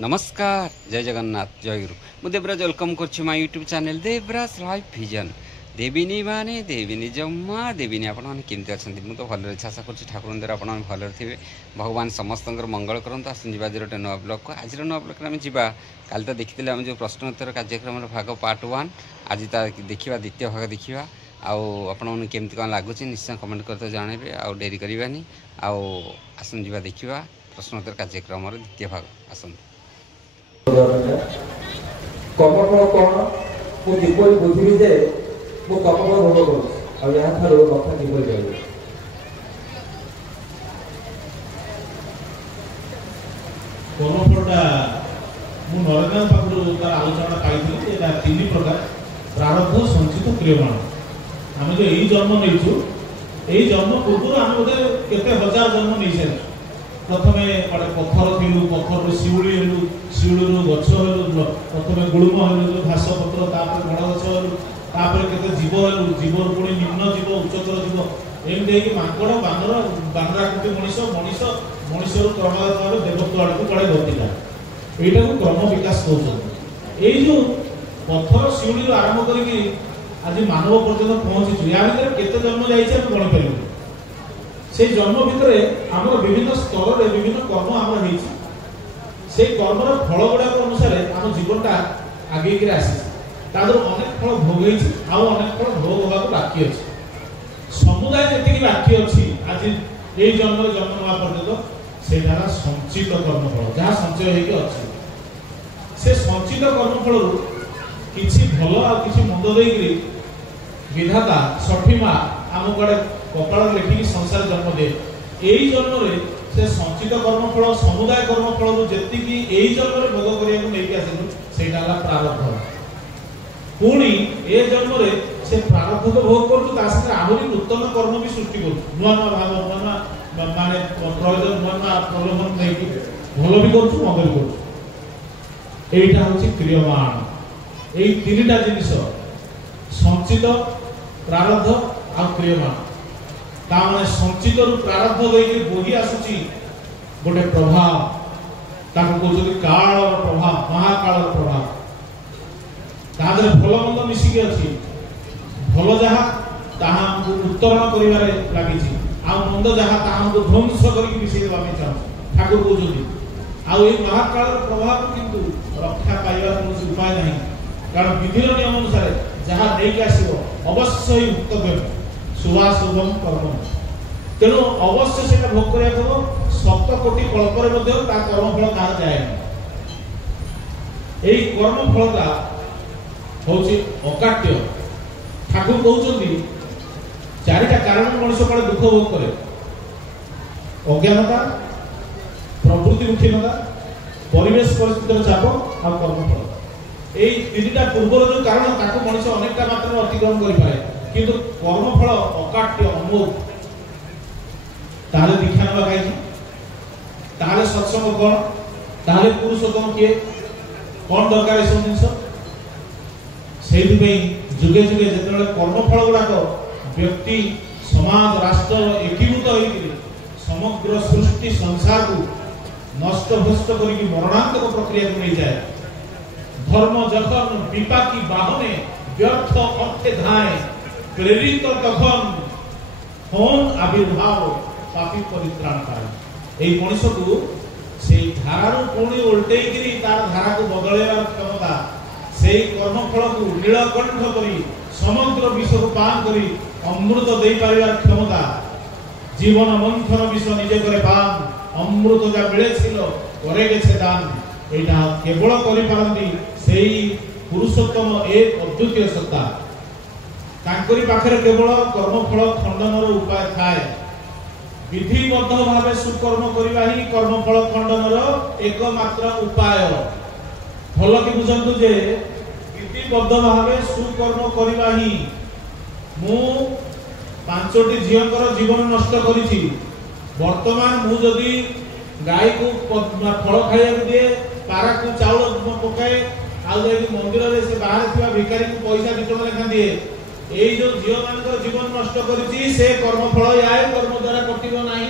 नमस्कार जय जगन्नाथ जय गुरु मु देवराज वेलकम कर my YouTube channel Devraj life vision देविनी माने देविनी जम्मा देविनी आपण मैंने केमती अच्छा मुझे तो भल आशा कर ठाकुर द्वारा आप भल थे भगवान समस्त मंगल करूँ आसन आज गोटे नुआ ब्लग को आज नुआ ब्लग आम जा काली तो देखते आम जो प्रश्नोत्तर कार्यक्रम भाग पार्ट 1 आज देखा द्वितीय भाग देखा आपण केमती कौन लगुच निश्चय कमेंट करते जनइबे आ डेरी करवानी आसन जा देखा प्रश्नोत्तर कार्यक्रम द्वितीय भाग आसन कर्मफल कौन मुझे बुझी जे मु कर्मफल भोग करुँ यहाँ रक्षा किपर पाइबे कर्मफलटा मु नरेंद्र पाखु तार आलोचना पाई तीन प्रकार प्रारब्ध संचित क्रियमाण आम जो यही जन्म नहीं यही जन्म पूर्व आम बोधे केते हजार जन्म नहीं सारी प्रथमे गोटे पत्थर थिलु पत्थर शिउली हेलु शिउली गछ हेलु प्रथमे गुळुम हेलु घास पत्र तापर बड़ गछ हेलु तापर केते जीव हेलु जीव पुणी निम्न जीव उच्चतर जीव एमती माकड़ बानर बानर आकृति मनीष मनीष मनीष क्रमगत भाव देवत्व आड़ को कड़े गतिला यहीटा को क्रम विकास कहते यही जो पत्थर शिउली आरंभ करके आज मानव पर्यटन पहुंची या भर केते जन्म जाइए गणी पार से जन्म भितर आम विभिन्न स्तर में विभिन्न कर्म आम से कर्मर फल गुड़ाक अनुसार आम जीवनटा आगे आसी अनेक फल भोग अनेक फल भोग होगा बाकी अच्छे समुदाय जी बाकी अच्छी आज ये जन्म जन्म ना पर्यटन से संचित कर्मफल जहाँ संचय होगी से संचित कर्मफल किसी भल आ किसी मंद देकरी विधाता षठी माँ आम कड़े कपाल लेखिकी संसार जन्म दे यही जन्म से संचित कर्मफल समुदाय कर्मफल जी यही जन्म भोग करने प्रारब्ध पुणी ए जन्म से प्रारब्ध तो भोग कर आहरी नूतन कर्म भी सृष्टि कर नुआ नुआ भाव नुआ नुआ माने प्रयोजन नुआ नुआ प्रलोभन नहीं भल भी कर मंद भी कर हूँ क्रियमाण यही तीनटा जिनिस संचित प्रारब्ध आ क्रियमाण ताने संचित रु प्रारब्ध देके बोही आसुची गोटे प्रभाव ताको कहते काल प्रभाव महाकाल प्रभाव तादरे भल मंद मिसिकी अच्छी भल जहाँ ताहा हमको उत्तरण करिवारे लागिची आ मंद जहाँ ताहा हमको ध्वंस करके मिसई देबा में चाहू ठाकुर कहउछथि आ ए महाकाल प्रभाव किंतु रक्षा पाइबार कोन उपाय नहीं कारण विधिर नियम अनुसार जहाँ नहीं आसीबो अवश्य ही उक्तव्य शुभाशुभम कर्म तेणु अवश्य से भोग करा सप्त कोटि कल्पर कर्मफल कहा जाए यही कर्मफलटा हूँ अकाट्य ठाकुर कहते चारिटा कारण मनुष्य काले दुख भोग करे अज्ञानता प्रवृत्तिमुखीनता परिवेश परिस्थितिर चाप आ कर्मफल यही तीनटा पूर्वर जो कारण ताको मनुष्य अनेकटा मात्रा अतिक्रमण करें किंतु कर्मफल अकाट्य अमोघ ताले दीक्षा ना लगे ताले सत्संग कौन ताले पुरुषोत्तम किए कौन दरकार सब जिन से जुगे जुगे जो कर्मफल गुड़ाक व्यक्ति समाज राष्ट्र एकीभूत होकर समग्र सृष्टि संसार को नष्ट भ्रष्ट कर मरणांतक प्रक्रिया को नहीं जाए धर्म जखन विपाकी बाहने व्यर्थ अर्थे धाए प्रेरित तखन होन आविर्भाव पापी परित्राण पाए यही मनुष्य को से धारा पुणी उल्टेकरी तार धारा को बदलैवार क्षमता से कर्मफल को नीलकंठ करी समग्र विश्व को पान करी अमृत दे पारिबार क्षमता जीवन मंथन विष निजे करे पान अमृत जा मिले छिलो करे गेछे दान एटा केवल करि पारंती सेही पुरुषोत्तम एक अद्वितीय सत्ता तांकरी पाखरे केवल कर्मफल खंडनर उपाय थाए विधिबद्ध भावे सुकर्म करिबा ही कर्मफल खंडनर एकमात्र उपाय भल कि बुझंतु जे विधिबद्ध भावे सुकर्म करिबा ही मु पांचटी झियंकर जीवन नष्ट करिछि वर्तमान मु जदि गाय को फल खाइया दिए पारा को चाउल पकाए आ मंदिर में से बाहर थिबा भिखारी को पैसा 2 टका लेखा दिए এই যে জীব মানকৰ জীবন নষ্ট কৰিছি সে কর্মফল ইয়াই কর্ম দ্বারা কটিব নাই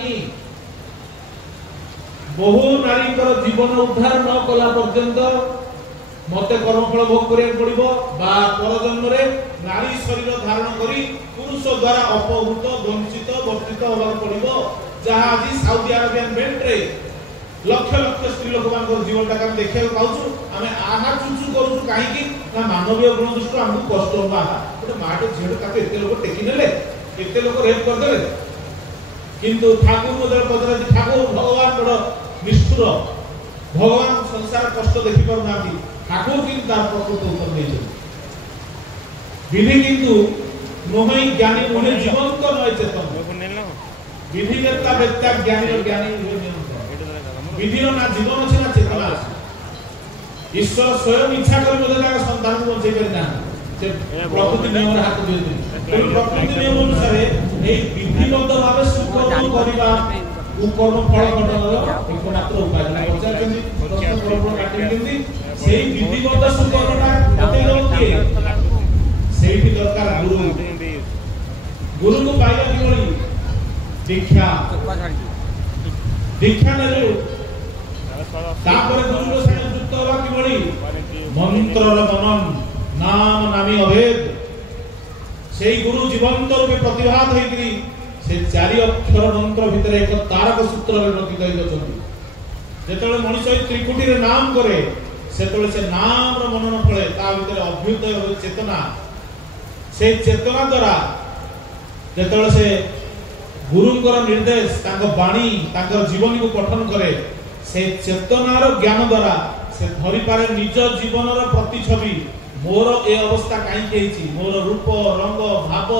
बहु नारी जीवन उद्धार न कला पर्यंत मते कर्मफल भोग करिया पड़िबो बा परजन्म रे नारी शरीर धारण करी पुरुष द्वारा अपहृत वंचित वर्तित होबा पड़िबो जहा आज साउदी अरेबियन बेल्ट रे लक्ष लक्ष स्त्री लोक मान जीवन टाका देखिया पाउछु आमे आहा चुचु करू काहे कि ना मानवीय गुण दृष्टि हमकु कष्ट होबा गोटे माटे झेड काते एते लोक टेकी नेले एते लोक रेप कर देले किंतु ठाकुर मदर पदरा ठाकुर भगवान बड़ निष्ठुर भगवान संसार कष्ट देखि पर नाती ठाकुर किंतु तार प्रकृत उत्तर देइछे विधि किंतु नोहई ज्ञानी नोहे जीवंत नय चेतन विधि करता व्यक्ति ज्ञानी ज्ञानी विधि ना जीवन अछि ना चेतना अछि ईश्वर स्वयं इच्छा कर मदे तार संतान को बंचै करि ना से प्रकृति नियम हाथ दिए प्रकृति नियम अनुसार ए विधिबद्ध भावे सुख करिबा कर्म फल घटनार एकमात्र उपाय पचारछन्ती प्रश्न प्रश्न काटि दिंदी सेही विधिबद्ध सुख घटना कते लोक के सेही दरकार गुरु गुरु को पाइला कि दीक्षा दीक्षा नेलु तापर गुरु को साथ युक्त होबा कि बड़ी मंत्र मनन नाम नामी अभेद सेही गुरु जीवंत रूपे प्रतिभात होइकरी से चारि अक्षर मंत्र भितर एक तारक सूत्र रे रखि दै दछन्ती जेतले मनुष्य त्रिकुटी रे नाम करे सेतले से नाम रो मनन फळे ता भितर अभ्युदय हो चेतना से चेतना द्वारा जेतले से गुरुंकर निर्देश तांको बाणी तांको जीवन को पठन करे से चेतनार ज्ञान द्वारा से धरि पारे निज जीवनर प्रतिछवि मोर ए अवस्था काई केछि मोर रूप रंग भाव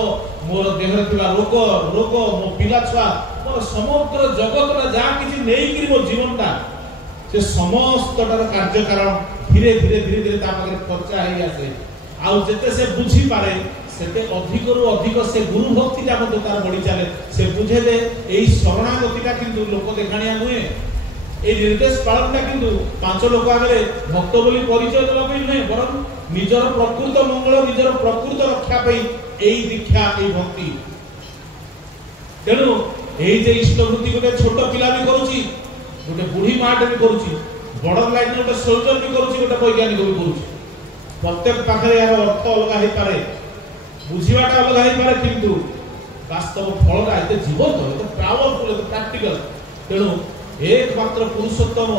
मोर देहरे थिबा रोग मो पिला छुआ मोर समग्र जगतरा जा किछि नेई करी मो जीवनटा से समस्तटार कार्य कारण धीरे धीरे धीरे धीरे ता पाखे खर्चा हेई आसे आ जेते से बुझी पारे सेते अधिक रु अधिक से गुरु भक्ति जा मते तार बढी चले से बुझे दे एई शरणागतिटा किंतु लोक देखाणिया नुहे ए निर्देश पालनटा किंतु पांच लोक आगे भक्त बोली परिचय देबा पई नै बरं निजर प्रकृत मंगल निजर प्रकृत रक्षा पई एई दीक्षा एई भक्ति तेनु एई जे इष्टवृत्ति गोटे छोट पिला भी करूची गोटे बुढ़ी माटे भी करूची बड़ लाइन गोटे सोल्जर भी करूची गोटे वैज्ञानिक भी करूची प्रत्येक पाखरे यार अर्थ अलग हेई पारे बुझिवाटा अलग हेई पारे किंतु वास्तव फलटा एते जीवंत एते पावरफुल एते प्रैक्टिकल तेनु एकमात्र पुरुषोत्तम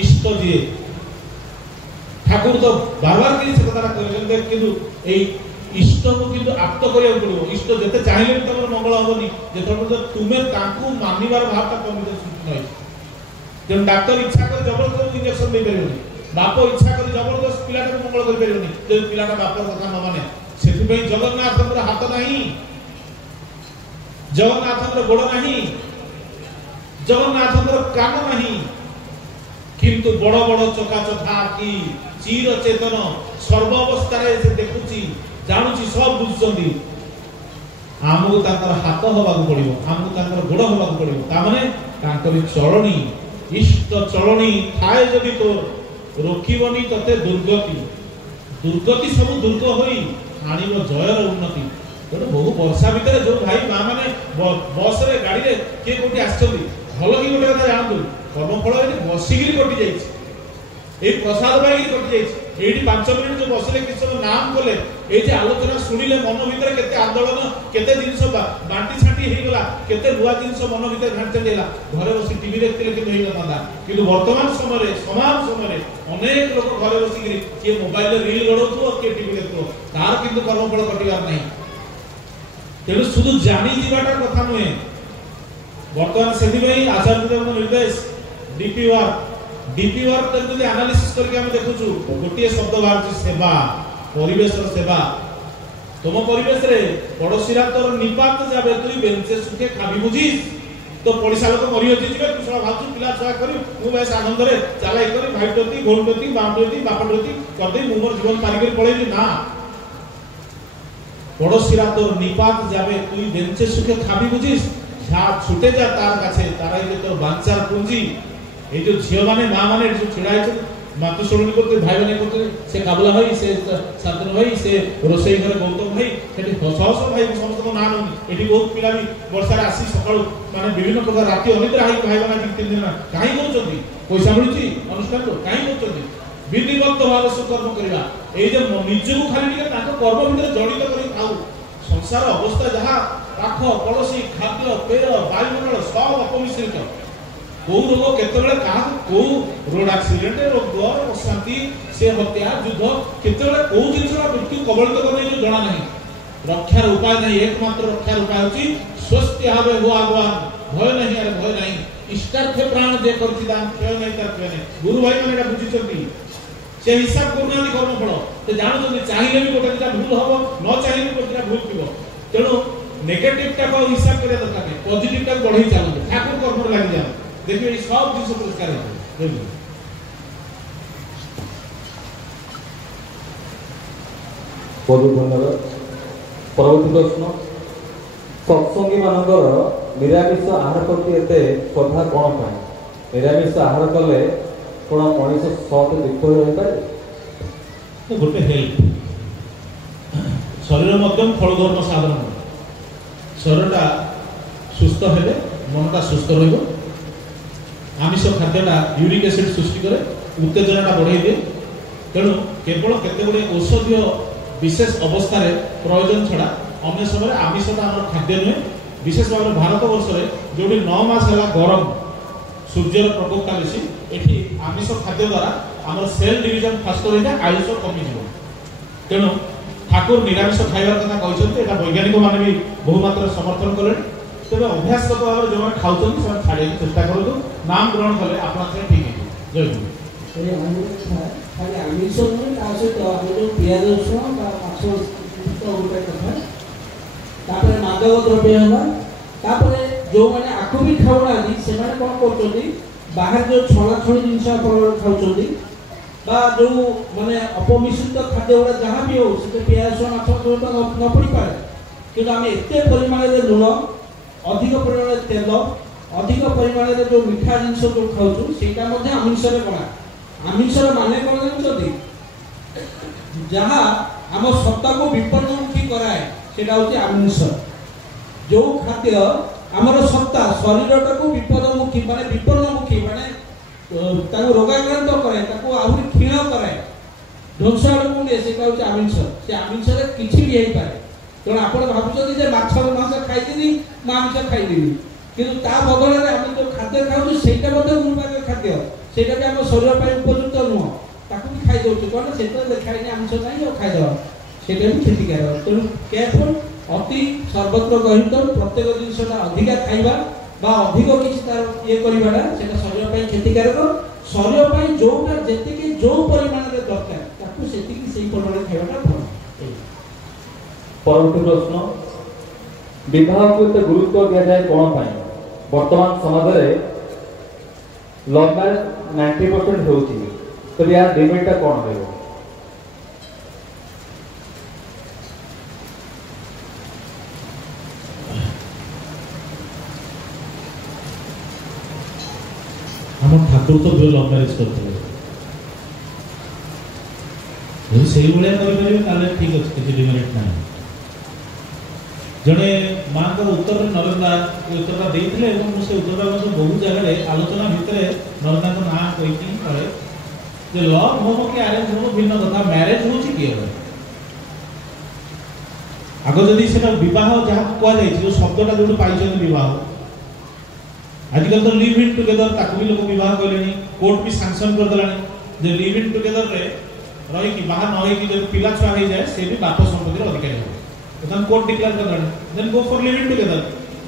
इष्ट जी ठाकुर तो बार बार से कथा कहते किंतु ए इष्ट को किंतु आप्त करिया पड़ो इष्ट जते चाहिले तमर मंगल होबनी जेते तुमे तांकू मानिबार भावटा कमिते सुत नै जन डॉक्टर इच्छा कर जबरदस्त इंजेक्शन दे परिबनी बाप इच्छा कर जबरदस्त पिलाटा मंगल कर परिबनी जे पिलाटा बापर कथा न माने सेति पई जगन्नाथर हाथ नाही जगन्नाथर गोड़ नाही जगन्नाथर कान नहीं किंतु बड़ बड़ चका चोखा की चीर चेतन सर्व अवस्था रे से देखुची जानुची सब बुझुचंदी आमु ताकर हाथ होबा को पड़िबो आमु ताकर गोड़ होबा को पड़िबो ता माने ताकर चलनी इष्ट चलनी थाए जदि तो रोकिबनी तते दुर्गति दुर्गति सब दुर्ग होई आनिबो जयर उन्नति तो बहु वर्षा भीतर जो भाई मां माने बस रे गाड़ी रे के कोठी आछथि भल कि गोटे कथा जानतु कर्मफल एठी बसिगिरी कटि जाइछि ए प्रसाद पाइगिरी कटि जाइछि एठी 5 मिनिट जो बसले कि सब नाम कोले ए जे आलोचना सुनिले मन भीतर केते आंदोलन केते जिंस बांटी छाटी हेई गला केते रुआ जिंस मन भीतर घांटे देला घरे बसी टीवी देखतिले कि हेई नथांदा किंतु वर्तमान समय रे समान समय रे अनेक लोक घरे बसिगिरी के मोबाइल रे रील गडौथो के टीवी देखतो तार किंतु कर्मफल कटिवार नाही तेनु सुदु जानि जीवाटा कथा नुहे वर्तमान सेति भाई आचार्य देव निर्देश डीपी वर्क जदि एनालिसिस करके हम देखुछु गोटिए शब्द बाहर सेवा परिवेश सेवा तुम परिवेश रे पड़ोसीरा तोर निपात जाबे तुई बेंचे सुखे खाबी बुझिस तो पड़ोसा लोक मरि होची जिवे तू सब भाबछु पिला छुआ करी मु बेस आनंद रे चालाई करी भाइटोती घोंटोती बापटोती बापटोती कदे मु मोर जीवन पारी कर पळेली ना पड़ोसीरा तोर निपात जाबे तुई बेंचे सुखे खाबी बुझिस झा छुटे जा तार काছে তারাই যে তো বাঞ্চার পুঁজি এই যে ঝিও মানে মা মানে যে ছিড়াই मातृश्रवणी करते भाई मैंने करते से काबला भाई से सातन भाई से रोसई घर गौतम भाई सेठी सहस भाई समस्त को नाम एठी बहुत पिला भी वर्षा आसी सकाळू माने विभिन्न प्रकार राति अनिद्रा होई भाई माने 3 दिन काई करछथि पैसा मिलुची अनुष्ठान को काई करछथि विधिवत भाव से कर्म करबा एई जे निजको खाली टिके ताको कर्म भितर जडित करी खाऊ संसार अवस्था जहाँ पाख पड़ोसी खाद्य पेय वायुमंडल सब अपमिश्रित कौ रोग केतबेले कहा कौ रोड एक्सीडेंट रोग अशांति से हत्या युद्ध केतबेले कौ जिनसरा मृत्यु कबलित करे जो जणा नहीं रक्षार उपाय नहीं एकमात्र रक्षार उपाय होची स्वस्थ भावे हो आगवान भय नहीं अरे भय नहीं इष्टार्थ प्राण जे करछि दान क्षय नहीं तार क्षय नहीं गुरु भाई माने एटा बुझिछथि से हिसाब करनानी कर्म फल से जानछथि चाहिए भी गोटे दिटा भूल हबो न चाहिए भी गोटे दिटा भूल थिबो तेणु नेगेटिव टा को हिसाब करे दरकार नहीं पॉजिटिव टा बढ़ई चालू ठाकुर कर्म लागि जाओ देखिए ये सब चीज पुरस्कार है बहुत धन्यवाद परवर्ती प्रश्न सत्संगी मानकर निरामिष आहार प्रति एते श्रद्धा कौन पाए निरामिष आहार कले कौन मनीष सत दीप रही पारे तो गोटे हेल्थ शरीर मध्यम फल धर्म साधन शरीरटा सुस्थ हेले मनटा सुस्थ रहिबो आमिष खाद्यटा यूरिक एसिड सृष्टि करे उत्तेजनाटा बढ़ाई दिए तेणु केवल केते औषधीय विशेष अवस्था प्रयोजन छड़ा अन्य समय आमिषटा आम खाद्य नुहे विशेष भाव भारत वर्ष में जो 9 मास है गरम सूर्यर प्रकोपटा बेसी एठी आमिष खाद्य द्वारा आम सेल डिविजन फास्ट हो जाए आयुष कमिज तेणु ठाकुर निरामिष खाइबार कथा कहते हैं वैज्ञानिक मैंने भी बहुमात्र समर्थन कले तेज अभ्यासगत भाव में जो खाऊँ से छाड़ी चेष्टा करूँ नाम ग्रहण कले आप ठीक है जय खाली आमिष नुहे ता सहित आम जो पियाज रसुण माछ गोटे कथा तापर मादक द्रव्य है जो मैंने आखु भी खाऊना से कौन कर बाहर जो छणाछणी जिनस खाऊँ जो माने अपमिश्रित खाद्य गुड़ा जहाँ भी हो पियाज माछ न पड़ पाए कि आम एत परिमाण लुण अधिक परिमाण तेल अधिक परिमाण जो मीठा जिनस जो खाऊँ से आमिष गणा आमिष माने कौन जानते जहाँ आम सत्ता को विपन्नमुखी कराए सेटा हूँ आमिष जो खाद्य आमर सत्ता शरीर को विपदमुखी माने विपन्नमुखी माने रोगाक्रांत करे आहरी क्षीण कराए ध्वंस आड़क निए से आमिष से आमिष किसी भी हो पाए तेणु आप भावुं माछ मांस खाई आमिष खाईदेवी किंतु ता बदल में आम जो खाद्य खाऊँ से गुणवार खाद्य से आम शरीर पर उपयुक्त नुह ताकू भी खाई दौर कौन से देखाई आमिष नहीं खाईदेव से क्षतिकारक तेणु केयरफुल अति सर्वत्र गहित प्रत्येक जिनसा अधिका खाइबा बा अधिक किसी तार ये करवाटा से शरीर पर क्षतिकारक शरीर पर जोटा जी जो परिमाण में दरकार ताकू से परिमाण खाइबाटा भल परवर्ती प्रश्न विवाह को एत गुरुत्व दिया जाए कौन पाए वर्तमान समाज में लव मैरेज 90% होती तो यार डिमेरिटा कौन रही हम ठाकुर तो जो लव मैरेज करते से भाया ठीक अच्छे किसी डिमेरिट ना जड़े माँ का उत्तर नरेंद्र उत्तरटा देते से उत्तरटा बहुत जगह आलोचना भितर नरेंद्र को ना कहे लव होम कि आरेंज होम भिन्न कथा मैरेज हूँ किए आग जदि से बह जहाँ कहुई जो शब्दटा जो पाई बह आजकल तो लिव इन टुगेदर ताकू भी लोग बह कहले कोर्ट भी सांसन करदे लिव इन टुगेदर रही बाहर न पिला छुआ हो जाए से भी बाप संपत्ति अधिकारी हो कोर्ट डिक्लेयर कर देन go for live in together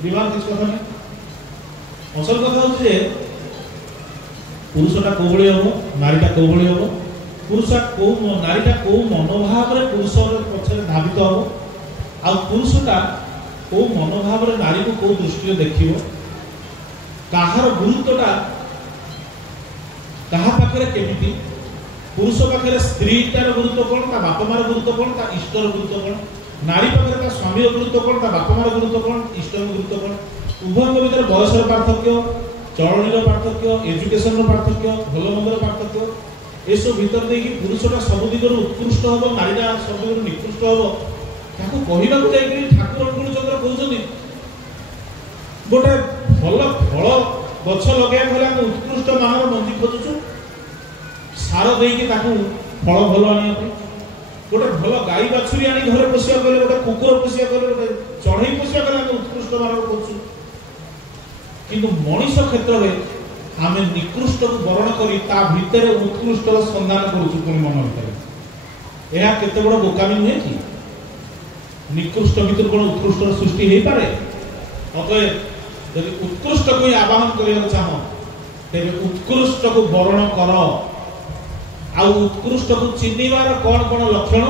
विवाह किसी कथा नहीं असल कथा होचे पुरुषटा को भली हम नारीटा को भली हम पुरुष को नारीटा को मनोभाव रे पुरुष पछरे धावित हम आ पुरुषटा को मनोभाव रे नारी को को दृष्टि देखिबो काहार गुरुत्वटा कहा पाखरे केमिति पुरुष पाखरे स्त्रीटार गुरुत्व कौन ता बाप मार गुरुत्व कौन ता इष्टर गुरुत्व कौन नारी पाखरे ता स्वामी गुरुत्व कौन ता बाप मार गुरुत्व कौन इष्टर गुरुत्व कौन उभय भीतर बयसर पार्थक्य चलनीर पार्थक्य एजुकेशन पार्थक्य भल मंदर पार्थक्य एसब भीतर देखिए पुरुषटा सब दिगरु उत्कृष्ट हम नारीटा सब दिगरु निकृष्ट हम ताको कहबाक जाइए ठाकुर अनुकूल चंद्र कहते गोटे भल फल गछ लगे आम उत्कृष्ट मानव मंजी खोजुचु सार देकी फल भल आने गोटे भल गाई बाछुरी आनी घरे पोषिया गले गोटे कुकुर पोषिया गले गोटे चढ़ई पोषिया गले आम उत्कृष्ट मानव खोजु किंतु मनीष क्षेत्र में आम निकृष्ट को वर्ण करी ता भितर उत्कृष्ट संधान करुचु पुणी मन भितर यह केते बड़ बोकामी नुहे कि निकृष्ट भितर कौन उत्कृष्ट सृष्टि हो पारे अतएव यदि उत्कृष्ट को आवाहन करने चाह तेरे उत्कृष्ट को वर्ण कर आ उत्कृष्ट को चिन्हवार कौन कौन लक्षण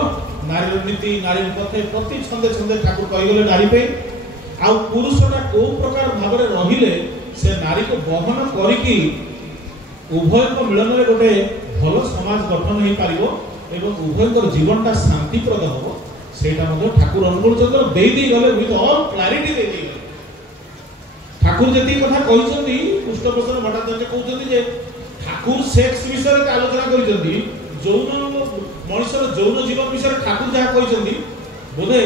नारी नीति नारी पथे प्रति छंदे छंदे ठाकुर कहीगले नारी पे आ पुरुषटा को प्रकार भाव रहिले से नारी को बहन करिकी उभय मिलन में गोटे भल समाज गठन हो पार एवं उभय जीवनटा शांतिप्रद हम सेटा ठाकुर अनुकूल चंद्र दे गले विथ ऑल क्लैरिटी दे गले ठाकुर जी कथा कहते पुष्पप्रसन्न भट्टाचार्य कहते जे ठाकुर सेक्स विषय में आलोचना करते जौन मनुष्यर जौन जीवन विषय ठाकुर जहाँ कहते बोधे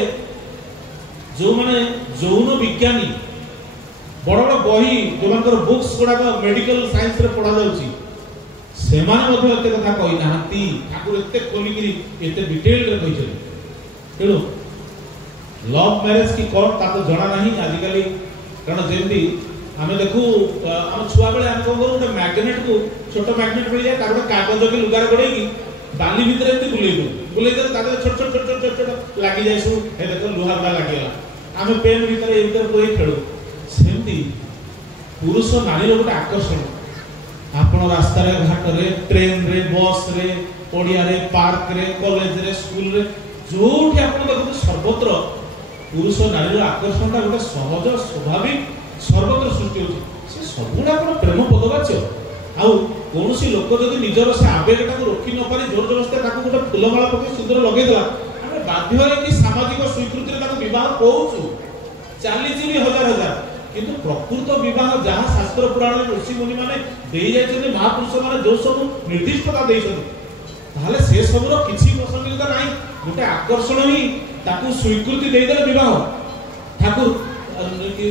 जो माने जौन विज्ञानी बड़ बड़ बही जो बुक्स गुड़ाक मेडिकल साइंस रे पढ़ा जाउची सेमाने मध्य एते कथा कहि नाहंती ठाकुर एते खोलिकरी एते डिटेल रे कहिछन तेणु लव मैरिज की कोन ता तो जणा नाही आजिकली कारण जेमती आमे देखू हम छुआ बेले हम कोन गोटे मैग्नेट को छोटो मैग्नेट मिल जाए तार कागज के लुगार गड़ेगी बाली भीतर एते बुलेई दे तार छोट छोट छोट छोट छोट लागी जाय सु हे देखो लुहा बड़ा लागिला आमे पेन भीतर ए भीतर कोई खेलू सेमती पुरुष नारी गोटे आकर्षण आपण रास्ता रे घाट रे ट्रेन रे बस रे पड़िया रे पार्क रे कॉलेज रे स्कूल रे जोठी आपण देखु सर्वत्र पुरुष नारी आकर्षणटा गोटे सहज स्वाभाविक सर्वत्र सृष्टि होची से सबुडा आपण प्रेम पदवाच्य आउ कोनोसी लोक जदि निजर से आवेगटा को रोकी न पारी जोर जबरदस्ती ताको गोटे फुलमाला पके सुंदर लगे देला आमे बाध्य होय कि सामाजिक स्वीकृति रे ताको विवाह कहउछु चाली चिली हजार हजार किंतु प्रकृत विवाह जहाँ शास्त्र पुराण ऋषि मुनि माने दे जाइछन महापुरुष माने जो सब निर्दिष्टता देइछन ताले से सबरो किछि प्रसंगिकता नाही गोटे आकर्षण ही ताकू स्वीकृति दे देले विवाह ठाकुर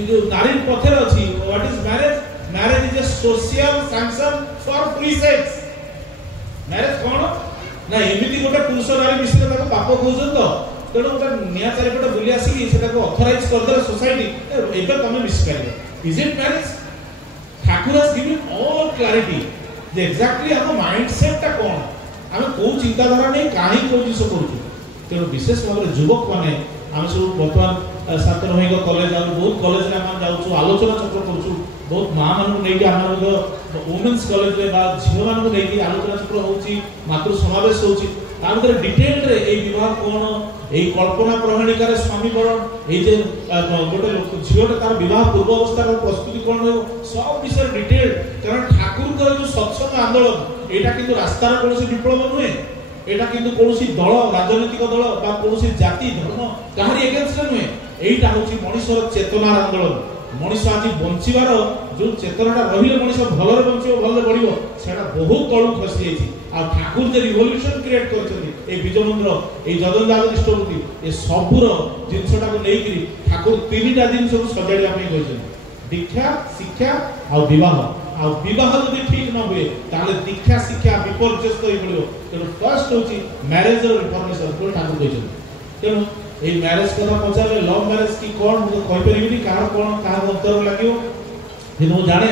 जो नारी पथर अछि what is marriage marriage is a social sanction for free sex marriage कोन ना एमिति गोटे पुरुष नारी विषय ताको पाप कहउछन तो तेणु गोटे निया चारिपट बुली आसिकी से अथराइज करदे सोसाइटी एबे तमे मिस करियो is it marriage Thakur has given all clarity J exactly हम माइंडसेट ता कोन हम को चिंताधारा नै काहे को जिस करूछु तेणु विशेष भाव युवक माने हम सब वर्तमान छात्र होइगो कॉलेज और बहुत कॉलेज रे हम जाउछु आलोचना चक्र करूछु बहुत मां मानू नै कि हमर वुमेन्स कॉलेज रे बा झियो मानू नै कि आलोचना चक्र होउची मातृ समावेश होउची तार भीतर डिटेल रे ए विवाह कोन ए कल्पना प्रहणिका रे स्वामी वरण ए जे गोटे झियोटा तार विवाह पूर्व अवस्था रो प्रस्तुति कोन हो सब विषय डिटेल कारण ठाकुर कर जो सत्संग आंदोलन एटा किंतु रास्ता रे कोनोसी डिप्लोमा नुहे एटा किंतु कोनोसी दल राजनीतिक दल बा कोनोसी जाति धर्म काहरी एगेंस्ट नुहे एटा होची मनुष्यर चेतना आंदोलन मनुष्य आज बंचिबार जो चेतनाटा रहिले मनुष्य भलरे बंचिबो भलरे बढ़िबो सेटा बहुत तळु खसी जाईछि आ ठाकुर जे रिवोल्यूशन क्रिएट करछथि ए बीज मंत्र ए जगन्नाथ निष्ठोपति ए सबुर जिंसटा को नेइकरी ठाकुर तीनटा जिंस को सजाडिया पई कहछन दीक्षा शिक्षा आ विवाह जदि ठीक न हुए ताले दीक्षा शिक्षा विपर्यस्त होई पड़ियो तेनु फर्स्ट होची मैरिज रो रिफॉर्मेशन को ठाकुर कहछन तेनु ए मैरिज कथा पचारे लव मैरिज की कोन मु कहि परिबिनी कार कोन कार उत्तर लागियो किनु जाने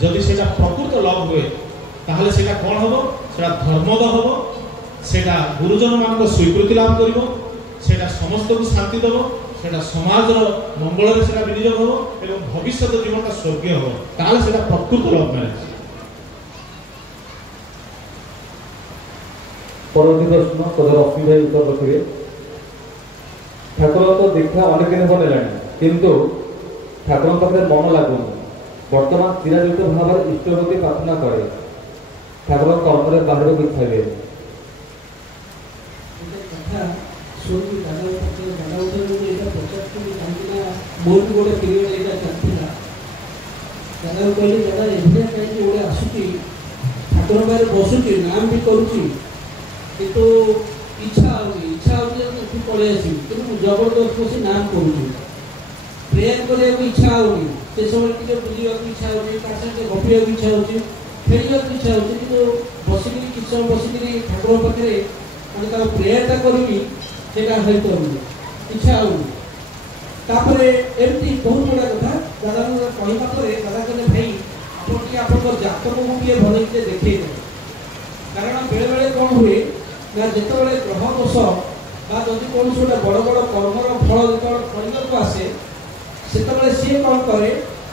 जदि सेटा प्रकृत लव हुए ताहले सेटा कोन होबो सेटा धर्मद होबो सेटा गुरुजन मान को स्वीकृति लाभ करिवो सेटा समस्त को शांति देबो सेटा समाज रो मंगल रे सेटा विनियोग होबो एवं भविष्य जीवन का स्वर्गीय होबो ताहले सेटा प्रकृत लव मैरिज परवर्ती प्रश्न पदर अस्मी भाई उत्तर रखिए ठाकुर तो दीक्षा अनेक दिन हो नेलानी किंतु ठाकुर पाखे मन लागुनी बर्तमान चिरायुक्त भाव इष्टपति प्रार्थना करे ठाकुर कर्म बाहर को इच्छा हुए बहुत गोटे पीरियड एटा चलथिला दादा कहले दादा एभे काई गोटे आसुकी ठाकुर पाखे बसुची नाम भी करुची किंतु इच्छा होती पलि आस कि जबरदस्त बस नाम करुची प्रेयर करने को इच्छा होनी से समय टे बुला इच्छा होती गपिया इच्छा होती खेल इच्छा होती कि बसिक किसी समय बसिक ठाकुर पाखे मैंने प्रेयरटा करी से इच्छा होनी तापर एमती बहुत गुड़ा कथा दादा कहवा पर दादा कहते भाई आप जातक को भल देखे कारण बेले बेले कौन हुए ना जिते ग्रह दोष जदि कौन गोटे बड़ बड़ कर्मर फल जो फल आसे से सी कौन करे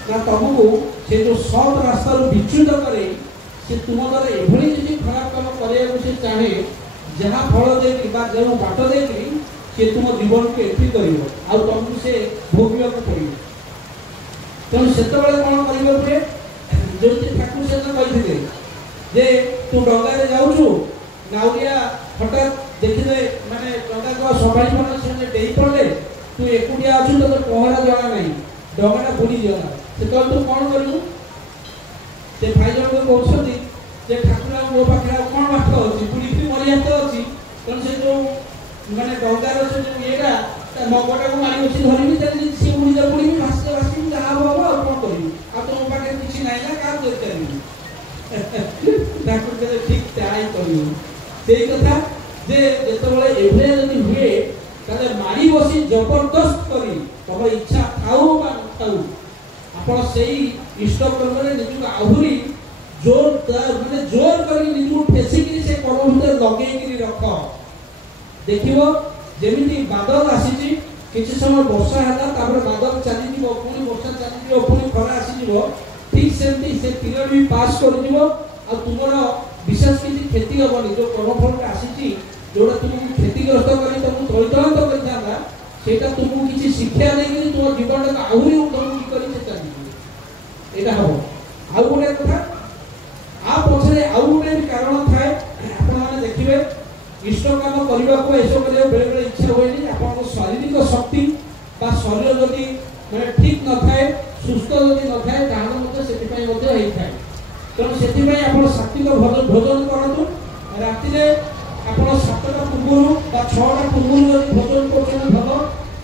ना तुमको से जो सत रास्ता विच्युत करे से तुम द्वारा एभली खराब काम करने से चाहे जहाँ फल देकी जो बाट देकी सी तुम जीवन को एंट्री कर तुमको से भोगवा पड़े तेणु से कौन करेंगे जो ठाकुर से कही जे तू डंगारे जाऊँ नाउरिया हठात देखिए माने डंगा को संभाली पाना से डेई पड़े तू एकुटिया अच्छु तो पहरा जाना नहीं डंगाटा बुड़ी जाना से तू कौन करू से भाई जन को कहते जे ठाकुर मो पाखे कौन बात अच्छी बुड़ी भी मरिया तो अच्छी तेणु से जो माने डंगार से जो येटा मगटा को मारी बसी धरबी तेज सी उड़ी जा बुड़ी भाषे भाषी जहाँ हम और कौन करी आ तुम पाखे किसी ना ना क्या ठाकुर कहते ठीक त्याई कर कथा जे जिते एभलिया जदि हुए ताले मारी बसी जबरदस्त करी तुम इच्छा थाऊ थाऊ आपण से इष्ट कर्म निजक आहरी जोर माने जोर कर निजक फेसिकी से कर्म भर लगे रख देखो जमी बादल आसी किसी समय वर्षा है बादल चली पुणी वर्षा चली पुणी खरा आसीज ठीक से पीरियड भी पास कर तुम विशेष किसी क्षति हेनी जो कर्मफल आसी जोटा तुमको क्षतिग्रस्त कर तुमको त्रैतरांत करता तुमको किसी शिक्षा देकर तुम जीवन टाक आहरी उन्नति कर चलिए हम आउ गोटे कथा आ पछरे आउ गोटे कारण थाए आपने देखिए इष्ट काम करने को एसो बेले बेले इच्छा हुए आप शारीरिक शक्ति शरीर जदि मैं ठीक न थाए सुस्थ जदि न थाए ताहले से तेणु से आप सात्विक भोजन करूँ राति आप 7टा पूर्व 6टा पूर्व जब भोजन कर भल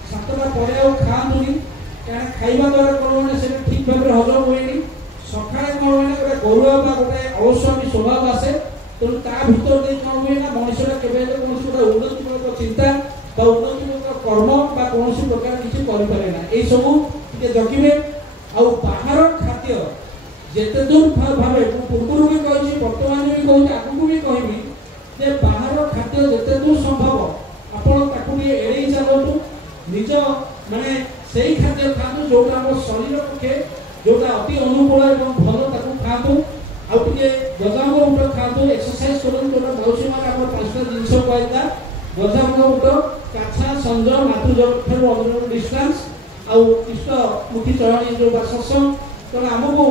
7टा पर खातुनि क्या खाइबा द्वारा कौन से ठीक भाव में हजम हुए सका कौन गोटे गौरव गोटे अलस्वामी स्वभाव आसे तेणु ता भर कौन हुए ना मनुष्यटा के कौन गोटे उन्नतिमूलक चिंता उन्नतिमूलक कर्म कौन प्रकार किसी करें ना ये सब जगिए आहार खाद्य जिते दूर भाव पूर्व भी कही बर्तमान भी कही आगू भी कहबी जे बाहर खाद्य जिते दूर संभव आपड़ी एड़े चलतु निज माने से खाद्य खातु जोटा आम शरीर पक्षे जोटा अति अनुकूल और भल खातु आउे गजामुग बुट खातु एक्सरसाइज करूँ जो मौसी मैंने 5टा जिनस कहता गजामुग बुट काछा संज मातृ डिस्टेंस आउ इष्ट मुखी चरणी जो सत्संग तेना आमको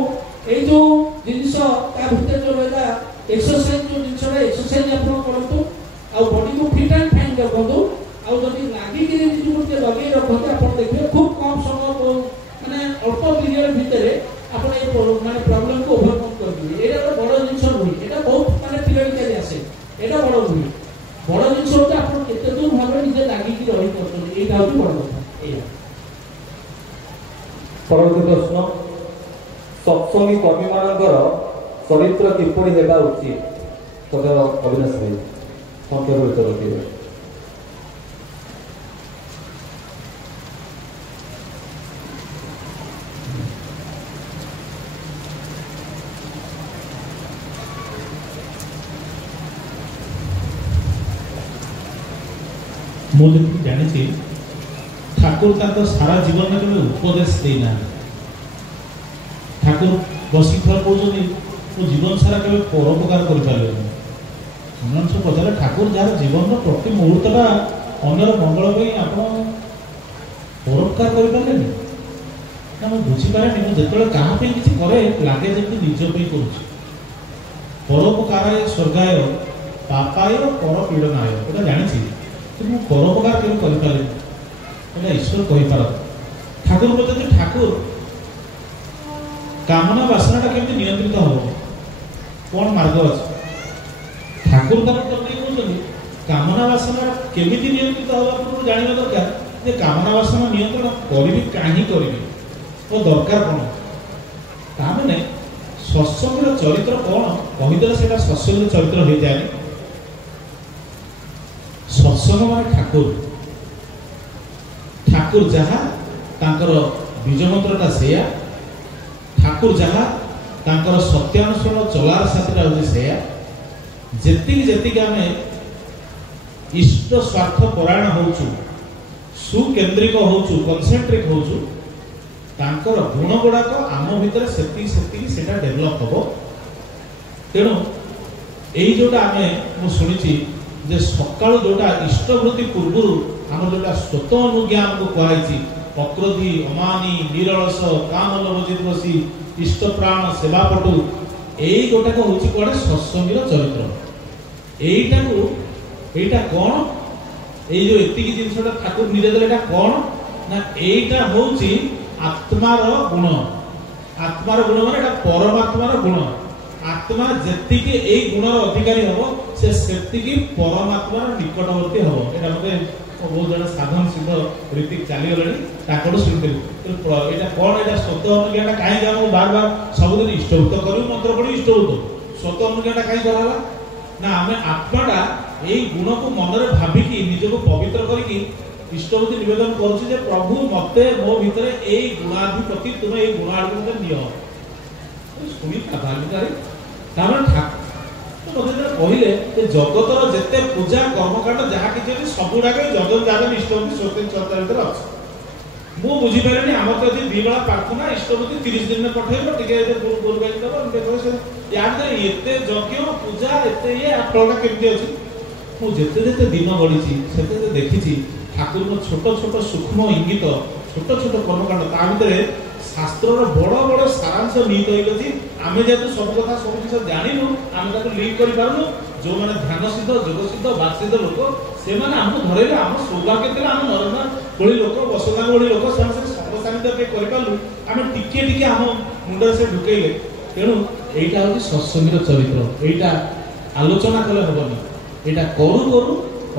ये जो जिनस जो रहा एक्सरसाइज जो जिनसा एक्सरसाइज आप करूँ आ बॉडी को फिट एंड फाइन रखु आदि लागिक निजी लगे रखते आप देखिए खूब कम समय मैंने अल्प पीरियड भितर आप माने प्रॉब्लम को ओवरकम कर दिए ये बड़ जिनस नुहे यहाँ बहुत माने थियोरिकली आसे यहाँ बड़ नुहे बड़ जिनस होता आप केते दूर भाव निजे लागिक रही करते यहाँ हूँ बड़ कथा परवर्ती प्रश्न सत्संगी कर्मी मानकर चरित्र किपरि हेबा उचित तदर अविनाश भाई संक्षेप उत्तर दिए मुझे जानी ठाकुर का सारा जीवन में केवल उपदेश देना ठाकुर बसिक कहते मो जीवन सारा केवल परोपकार कर पचारे ठाकुर जार जीवन प्रति मुहूर्तटा अन्यर मंगल आप परोपकार करें ना मुझे बुझीपारे मुझे क्या किसी करे लगे जमी निजपी कर परोपकार स्वर्गाय पापाय पर पीड़नाय एटा जानी कि परोपकार क्यों करें ईश्वर कहीपार ठाकुर कहते ठाकुर कामना बासनाटा केमती नियंत्रित हम कौन मार्ग अच्छे ଠାକୁର କହୁଛନ୍ତି କାମନା ବାସନା କେମିତି ନିୟନ୍ତ୍ରିତ ହେବା ପୂର୍ବରୁ ଜାଣିବା ଦରକାର ଯେ କାମନା ବାସନା ନିୟନ୍ତ୍ରଣ କରିବି କାହିଁ କରିବି ଓ ଦରକାର କ'ଣ। ତାମାନେ ସତ୍ସଙ୍ଗର ଚରିତ୍ର କ'ଣ କହିଦେଲେ ସେଇଟା ସତ୍ସଙ୍ଗର ଚରିତ୍ର ହେଇଯାଏନି। ସତ୍ସଙ୍ଗ ମାନେ ଠାକୁର ଯାହା ତାଙ୍କର ବୀଜ ମନ୍ତ୍ରଟା ସେଇଆ, ଠାକୁର ଯାହା ତାଙ୍କର ସତ୍ୟାନୁସରଣ ଚଲାର ସାଥିଟା ହେଉଛି ସେଇଆ। ଯେତିକି ଆମେ ଇଷ୍ଟ ସ୍ୱାର୍ଥ ପରାୟଣ ହଉଛୁ, ସୁକେନ୍ଦ୍ରିକ ହଉଛୁ, କନସେଣ୍ଟ୍ରିକ ହଉଛୁ, ତାଙ୍କର ଗୁଣ ଗୁଡ଼ାକ ଆମ ଭିତରେ ସେତିକି ସେଟା ଡେଭଲପ ହବ। ତେଣୁ ଏଇ ଯୋଉଟା ମୁଁ ଶୁଣିଛି ଯେ ସକାଳୁ ଯୋଉଟା ଇଷ୍ଟବୃତ୍ତି ପୂର୍ବରୁ ଆମର ଯୋଉଟା ସ୍ୱତ ଅନୁଜ୍ଞା ଆମକୁ କୁହାଯାଇଛି, ଅକ୍ରୋଧୀ ଅମାନି ନିରଳସ କାମଲୋଭଜିତ ବସି ଇଷ୍ଟ ପ୍ରାଣ ସେବା ପଟୁ, ଏଇ ଗୋଟାକ ହଉଛି କୁଆଡେ ସତ୍ସଙ୍ଗୀର ଚରିତ୍ର। এইটা কোন এই যে এতিকি জিনিসটা ঠাকুর নিজে দেলে এটা কোন না এইটা হচ্ছে আত্মার গুণ। আত্মার গুণ মানে এটা পরমাত্মার গুণ। আত্মা যেতিকি এই গুণর অধিকারী হব সে সেতিকি পরমাত্মার নিকটবর্তী হব। এটা মতে বহু জন সাধন সিদ্ধ রীতি চালিগলেনি তাকড়ু শুনিদেবু। এটা কোন এটা সত্য অনুজ্ঞাটা কাহিଁକି ଆମକୁ ବାର ବାର ସବୁଦିନ ଇଷ୍ଟଭୂତ କରିବୁ ମନ୍ତ୍ର ପଢି ଇଷ୍ଟଭୂତ ସତ୍ୟ ଅନୁଜ୍ଞାଟା କାହିଁ କରାହେଲା ନା ଆମେ ଆତ୍ମାଟା এই গুণକୁ ମନରେ ଭାବିକି ନିଜକୁ ପବିତ୍ର କରିକି ଇଷ୍ଟଭୂତି ନିବେଦନ କରୁଛି ଯେ ପ୍ରଭୁ ମତେ ମୋ ଭିତରେ ଏଇ ଗୁଣାଧିପତି ତୁମେ ଏଇ ଗୁଣ ଆଡକୁ ମତେ ନିଅ। ଶୁଣି ଭାବିପାରି ତାମାନେ ମତେ କହିଲେ ଯେ ଜଗତର ଯେତେ ପୂଜା କର୍ମକାଣ୍ଡ ଯାହା କିଛି ଅଛି ସବୁଗୁଡାକ ଯଜ୍ଞ ଯାଜନ ଇଷ୍ଟଭୂତି ସ୍ୱସ୍ତିକ ଚର୍ଚ୍ଚା ଭିତରେ ଅଛି। ମୁଁ ବୁଝିପାରିଲିନି ଆମର ତ ଯଦି 2 ବେଳା ପ୍ରାର୍ଥନା ଇଷ୍ଟଭୂତି 30 ଦିନରେ ପଠେଇବ ଟିକେ ଗୋରୁ ଗାଈ ଦବ ୟାର ଏତେ ଯଜ୍ଞ ପୂଜା ଏତେ ଇଏ ଫଳଟା କେମିତି ଅଛି। ମୁଁ ଯେତେ ଦିନ ଗଡ଼ିଛି ସେତେ ଦେଖିଛି ଠାକୁରଙ୍କ ଛୋଟ ଛୋଟ ସୂକ୍ଷ୍ମ ଇଙ୍ଗିତ ଛୋଟ ଛୋଟ କର୍ମକାଣ୍ଡ ତା ଭିତରେ ଶାସ୍ତ୍ରର ବଡ଼ ସାରାଂଶ ନିହିତ ହେଇଛି। ଆମେ ଯେହେତୁ ସବୁ କଥା ସବୁ ଜିନିଷ ଜାଣିନୁ ଆମେ ତାକୁ ଲିଙ୍କ କରିପାରୁନୁ। ଯେଉଁମାନେ ଧ୍ୟାନ ସିଦ୍ଧ ଯୋଗ ସିଦ୍ଧ ବାକ୍ସିଦ୍ଧ ଲୋକ ସେମାନେ ଆମକୁ ଧରେଇଲେ ଆମ ସୌଭାଗ୍ୟ ଥିଲା। ଆମ ନରେନ୍ଦ୍ର ଭଳି ଲୋକ ବସୁଧା ଭଳି ଲୋକ ସେମାନେ ସର୍ବସାନିଧ୍ୟ ଟିକେ କରିପାରିଲୁ। ଆମେ ଟିକେ ଆମ ମୁଣ୍ଡରେ ସେ ଢୁକେଇଲେ। ତେଣୁ এইটা হচ্ছে সৎসঙ্গীর চরিত্র। এইটা আলোচনা কলে হবনি। এটা কରୁ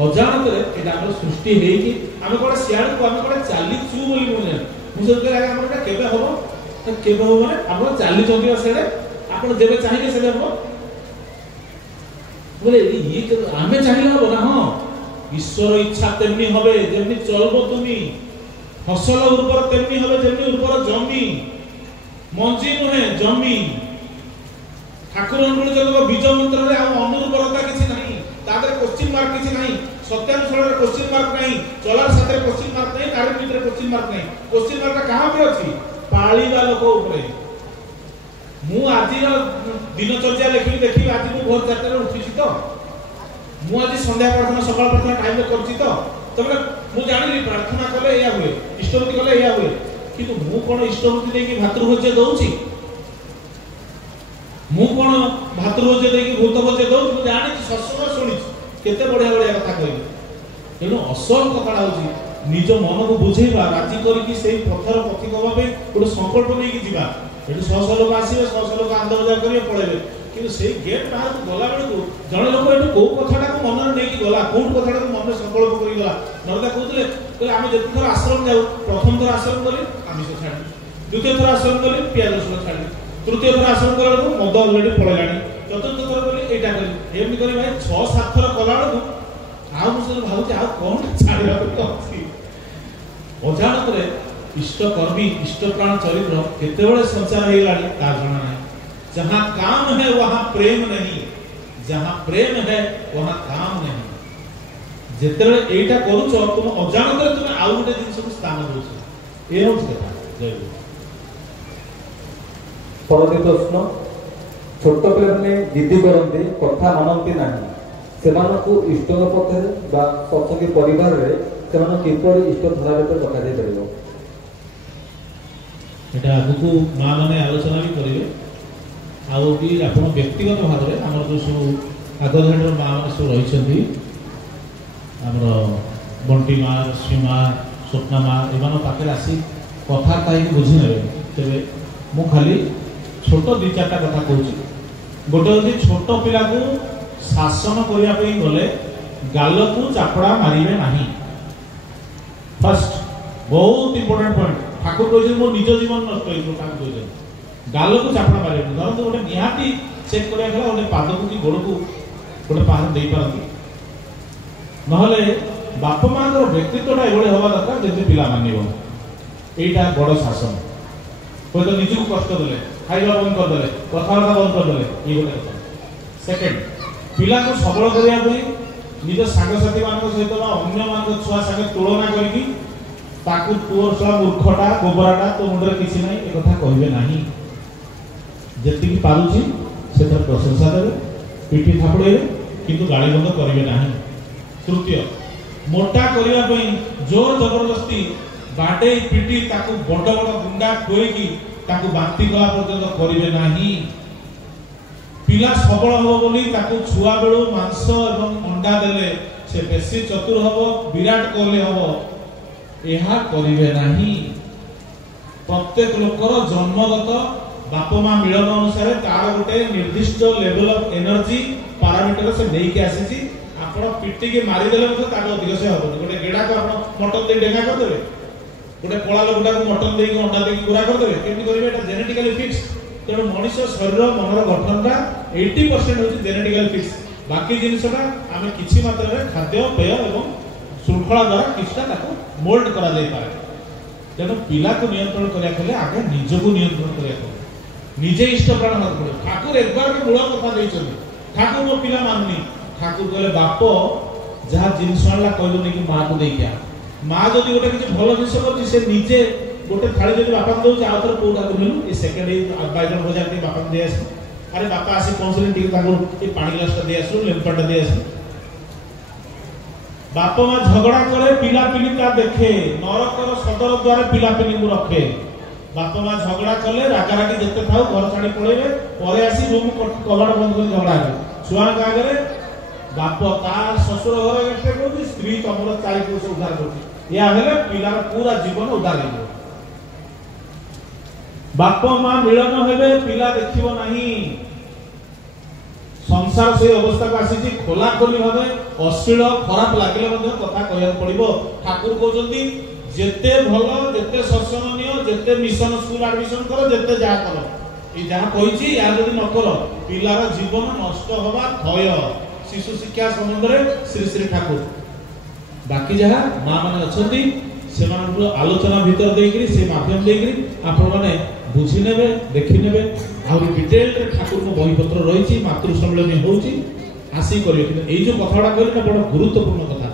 অজাଣତରେ এটা ଆମର ସୃଷ୍ଟି ହେଇକି ଆମେ କୋଟେ ସିଆଡକୁ ଆମେ କୋଟେ ଚାଲିଛୁ ବୋଲି ମୁଁ ଜାଣି ମୁଁ ସେ କହିଲା ଆମର এটা କେବେ ହବ ମାନେ ଆମର ଚାଲିଛନ୍ତି ସେଡେ ଆପଣ ଯେବେ ଚାହିଁବେ ସେବେ ହବ বলে ইয়ে ଆମେ ଚାହିଁଲେ ହବ ନା। ହଁ ଈଶ୍ୱର ଇଚ୍ଛା তেমনি হবে যেমনি চলবো তুমি। ফসল উর্বর তেমনি হবে যেমনি উর্বর জমি। মঞ্জি নহে জমি। ঠাকুরঙ্গুଳି ଯୋଗ ବୀଜ ମନ୍ତ୍ରରେ ଆମ ଅନୁର୍ବରତା କିଛି ନାହିଁ। ତା ଦେହରେ କ୍ୱେଶ୍ଚିନ୍ ମାର୍କ କିଛି ନାହିଁ। ସତ୍ୟାନୁସରଣରେ କ୍ୱେଶ୍ଚିନ୍ ମାର୍କ ନାହିଁ। ଚଲାର ସାଥିରେ କ୍ୱେଶ୍ଚିନ୍ ମାର୍କ ନାହିଁ। ତାରି ଭିତରେ କ୍ୱେଶ୍ଚିନ୍ ମାର୍କ ନାହିଁ। କ୍ୱେଶ୍ଚିନ୍ ମାର୍କ କାହା ଉପରେ ଅଛି? ପାଳିବା ଲୋକ ଉପରେ। ମୁଁ ଆଜିର ଦିନଚର୍ଯ୍ୟା ଦେଖିବି ଆଜି ମୁଁ ଭୋର 4ଟାରେ ଉଠିଛି ତ ମୁଁ ଆଜି ସନ୍ଧ୍ୟା ପ୍ରାର୍ଥନା ସକାଳ ପ୍ରାର୍ଥନା ଟାଇମରେ କରୁଛି ତ ତମେ ମୁଁ ଜାଣିଲି ପ୍ରାର୍ଥନା କଲେ ଏଇଆ ହୁଏ ଇଷ୍ଟଭୂତି କଲେ ଏଇଆ ହୁଏ। କିନ୍ତୁ ମୁଁ କ'ଣ ଇଷ୍ଟଭୂତି ଦେଇକି ଭାତୃଭୋଜ୍ୟ ଦଉଛି? ମୁଁ କ'ଣ ଭାତୃଭୋଜ୍ୟ ଦେଇକି ଭୂତଭୋଜ୍ୟ ଦଉଛି? ମୁଁ ଜାଣିଛି ସତ୍ସଙ୍ଗ ଶୁଣିଛି କେତେ ବଢିଆ କଥା କହିବି। ତେଣୁ ଅସଲ କଥାଟା ହଉଛି ନିଜ ମନକୁ ବୁଝେଇବା ରାଜି କରିକି ସେଇ ପଥର ପଥିକ ହେବା ପାଇଁ ଗୋଟେ ସଂକଳ୍ପ ନେଇକି ଯିବା। ଏଠି 100 ଲୋକ ଆସିବେ 100 ଲୋକ ଆନ୍ଦୋଳନ କରିବେ ପଳେଇବେ। କିନ୍ତୁ ସେଇ ଗେଟ୍ ବାହାରକୁ ଗଲା ବେଳକୁ ଜଣେ ଲୋକ ଏଠି କୋଉ କଥାଟାକୁ ମନରେ ନେଇକି ଗଲା କୋଉ କଥାଟାକୁ ମନରେ ସଂକଳ୍ପ କରି ଗଲା। ନରଦା କହୁଥିଲେ ଆମେ ଯେତେଥର ଆଶ୍ରମ ଯାଉ ପ୍ରଥମ ଥର ଆଶ୍ରମ କଲି ଆମିଷ ଛାଡି ଦ୍ୱିତୀୟ ଥର ଆଶ୍ରମ କଲି ପିଆଜ ରସୁଣ ଛାଡି ତୃତୀୟ ଥର ଆଶ୍ରମ କଲା ବେଳକୁ ମଦ ଅଲରେଡି ପଳେଇଲାଣି ଚତୁର୍ଥ ଥର କଲି ଏଇଟା କଲି ଏମିତି କରି ଭାଇ 6-7 ଥର କଲା ବେଳକୁ ଆଉ ମୁଁ ସବୁ ଭାବୁଛି ଆଉ କଣ ଛାଡ଼ିବାକୁ ଅଛି। ଅଜାଣତରେ इष्टकर्मी इष्टप्राण चरित्र केतेबेले संचार ହେଇଗଲାଣି ତା ଜଣା ନାହିଁ। जहां काम है वहां प्रेम नहीं। जहां प्रेम है वहां काम नहीं। ଯେତେବେଳେ ଏଇଟା କରୁଛ ତୁମ ଅଜାଣତରେ ତୁମେ ଆଉ ଗୋଟେ ଜିନିଷକୁ ସ୍ଥାନ ଦଉଛ। ଏ ହେଉଛି କଥା। ଜୟ ଗୁରୁ। ପରବର୍ତ୍ତୀ ପ୍ରଶ୍ନ ଛୋଟ ପିଲାମାନେ ଜିଦି କରନ୍ତି କଥା ମାନନ୍ତି ନାହିଁ ସେମାନଙ୍କୁ ଇଷ୍ଟଙ୍କ ପଥରେ ବା ସତ୍ସଙ୍ଗୀ ପରିବାରରେ ସେମାନଙ୍କୁ କିପରି ଇଷ୍ଟ ଧାରାରେ ରଖାଯାଇ ପାରିବ? এটা আগুকু মা মানে আলোচনা भी করিবে ଆଉ ବି ଆପଣ ବ୍ୟକ୍ତିଗତ ଭାବରେ ଆମର ଯେଉଁ ସବୁ ଆଗ ଧାଡ଼ିର ମା ମାନେ ସବୁ ରହିଛନ୍ତି ଆମର ବଣ୍ଟି ମା ରଶ୍ମି ମା ସ୍ୱପ୍ନା ମା ଏମାନଙ୍କ ପାଖରେ ଆସି କଥାବାର୍ତ୍ତା ହେଇକି ବୁଝି ନେବେ। ତେବେ ମୁଁ ଖାଲି ଛୋଟ 2-4ଟା କଥା କହୁଛି। ଗୋଟେ ହେଉଛି ଛୋଟ ପିଲାକୁ शासन करिया पे गले गाल को चापड़ा मारिबे नाही। फर्स्ट बहुत इंपोर्टेंट पॉइंट ठाकुर कहते मो निज जीवन नष्ट होइबो ठाकुर कहते गाल को चापड़ा मारिबे धरन तो गोटे निहाती चेक करिया गला गोटे पाद को कि गोड़ को गोटे पाद देई पारती नहले बाप माँ व्यक्तित्वटा एभली हवा दरकार जैसे पिला मानिबो एटा बड़ शासन कोई तो निजु कष्ट देले खाइबा बंद कर देले कथाबार्ता बंद कर देले ये गोटे कथा। सेकंड पिला को सबल करिया पई निज सांगसाथी मान सहित अन्य मान छुआ संगे तुलना करके ताकू तोर छुआ मूर्खटा गोबराटा तो मुंडरे किछि नै ए कथा कहबे नाही। जेतिकी पारुछि से तर प्रशंसा देबे पिठी थापड़ेबे किंतु गाली बंद करिवे नाही। तृतीय मोटा करिया पई जोर जबरदस्ती बाडे पिटी ताकू बड़ बड़ गुंडा कोइकी ताकू बांती गला पर्यंत करिवे नाही। पिला सबल हो बोली ताकू छुआ बेलू मांस एवं अंडा देले से बेसी चतुर हबो विराट कोहली हबो एहा करिवे नाही। प्रत्येक लोकर जन्मगत बाप मां मिलन अनुसार तार गोटे निर्दिष्ट लेवल ऑफ एनर्जी पैरामीटर से नहीं के आसीची आपण पिटी के मारी देले तो ताको अधिक से हबो गोटे गेडा को आपण मटन दे डेंगा कर देबे गोटे कोला लोकटा को मटन देई अंडा देई पूरा कर देबे केमि करिवे एटा जेनेटिकली फिक्स। तेणु मनुष्य शरीर मनर गठनटा 80% होची जेनेटिकली फिक्स बाकी जिनिसटा आमे किछि मात्रा रे खाद्य पेय एवं श्रृंखला द्वारा किछटा ताको मोल्ड करा जाई पारे। तेणु पिला को नियंत्रण करिया खेले आगे निजको नियंत्रण करिया खेले निजे इष्ट प्राण मत पड़े। ठाकुर एक बार के मूल कथा देइछन ठाकुर मो पिला माननी ठाकुर कहले बाप जहा जिनिस आनला कहलो नै कि मां को देई क्या मां जदी गोटे किछ भलो जिनिस करछि से निजे गोटे थाली जदी बापा को दउछ आउतर कोडा को मिलु ए सेकंड बाइजन बजार के बापा दे आस अरे बापा आसी काउंसलिंग टिक ताको ए पानी ग्लासटा दे आसु लेम्पाटा दे आसु। बाप मां झगड़ा करे पिला पिली का देखे नरकर सदर द्वार पिला पिली को रखे। बाप मां झगड़ा कले रागारागी जते थाउ घर छाड़ी पळेबे परे आसी रूम कबाड़ बंद कर झगड़ा करे छुआ का आगे बाप तार ससुर घर गेटे को स्त्री तमर चारि पुरुष उद्धार करछि या हेले पिलार पूरा जीवन उद्धार हेबो। बाप मां मिलन हेबे पिला देखिबो नाही संसार से अवस्था को आसी खोला खोली भावे अश्लील खराब लागिले मध्ये कथा कहया पड़िबो। ठाकुर कहउछन्ती जेते भलो जेते सत्संगनीय जेते मिशन स्कूल एडमिशन करो जेते जा करो ई जहा कहिछि या जदी न करो पिलार जीवन नष्ट होबा भय। शिशु शिक्षा संबंध रे श्री श्री ठाकुर बाकी जहा मां माने अछंती से मानन आलोचना भीतर देइकरी से माध्यम देइकरी आपण माने बुझी नेबे देखि नेबे आउरी डिटेल रे ठाकुर को बही पत्र रहिछि मातृ सम्मेलन होउछि आसी करियो। कि एई जो कथाडा कहले ना बड़ गुरुत्वपूर्ण कथा